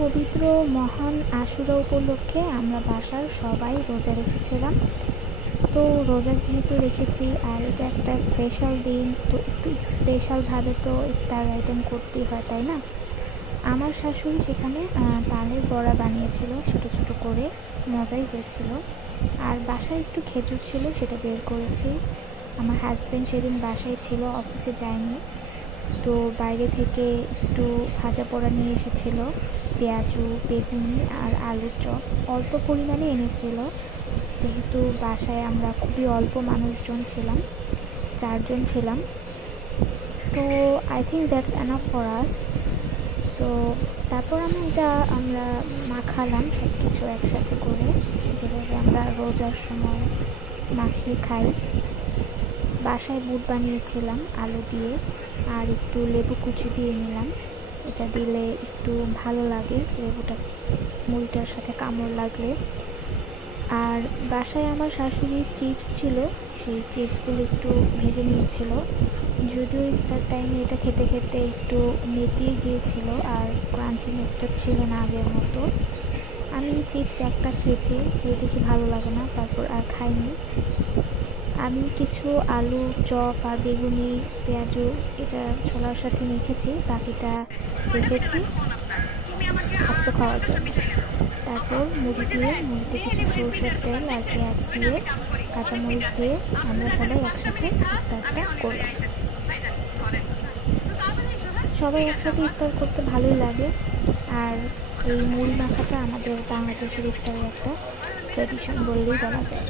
পবিত্র মহান আশুরা উপলক্ষে আমরা বাসার সবাই রোজা রেখেছিলাম। তো রোজা যেহেতু রেখেছি আর এটা একটা স্পেশাল দিন, তো একটু স্পেশালভাবে তো ইফতার আইটেম করতেই হয়, তাই না? আমার শাশুড়ি সেখানে তালের বড়া বানিয়েছিল ছোট ছোট করে, মজাই হয়েছিল। আর বাসায় একটু খেজুর ছিল, সেটা বের করেছি। আমার হাজব্যান্ড সেদিন বাসায় ছিল, অফিসে যায়নি। তো বাইরে থেকে একটু ভাজা পোড়া নিয়ে এসেছিল, পেঁয়াজু, বেগুনি আর আলুর চপ অল্প পরিমাণে এনেছিল। যেহেতু বাসায় আমরা খুবই অল্প মানুষজন ছিলাম, 4 জন ছিলাম। তো I think that's enough for us. So তারপর আমরা মাখালাম সব কিছু একসাথে করে, যেভাবে আমরা রোজার সময় মাখিয়ে খাই। বাসায় বুট বানিয়েছিলাম আলু দিয়ে, আর একটু লেবু কুচি দিয়ে নিলাম। এটা দিলে একটু ভালো লাগে, লেবুটা মুড়িটার সাথে কামড় লাগলে। আর বাসায় আমার শাশুড়ির চিপস ছিল, সেই চিপসগুলো একটু ভেজে নিয়েছিল। যদিও ইফতার টাইমে এটা খেতে খেতে একটু নেতিয়ে গিয়েছিল, আর ক্রাঞ্চিনেসটা ছিল না আগের মতো। আমি চিপস একটা খেয়েছি, খেয়ে দেখি ভালো লাগে না, তারপর আর খাইনি। আমি কিছু আলু চপ আর বেগুনি পেঁয়াজু এটা ছোলার সাথে মেখেছি, বাকিটা রেখেছি আস্ত খাওয়ার জন্য। তারপর মুড়িতে কিছু সরষের তেল আর পেঁয়াজ দিয়ে, কাঁচামরিচ দিয়ে আমরা সবাই একসাথে ইফতারটা করলাম। সবাই একসাথে ইফতার করতে ভালোই লাগে। আর এই মুড়ি মাখাটা আমাদের বাংলাদেশের ইফতারের একটা ট্র্যাডিশন বললেই বলা যায়।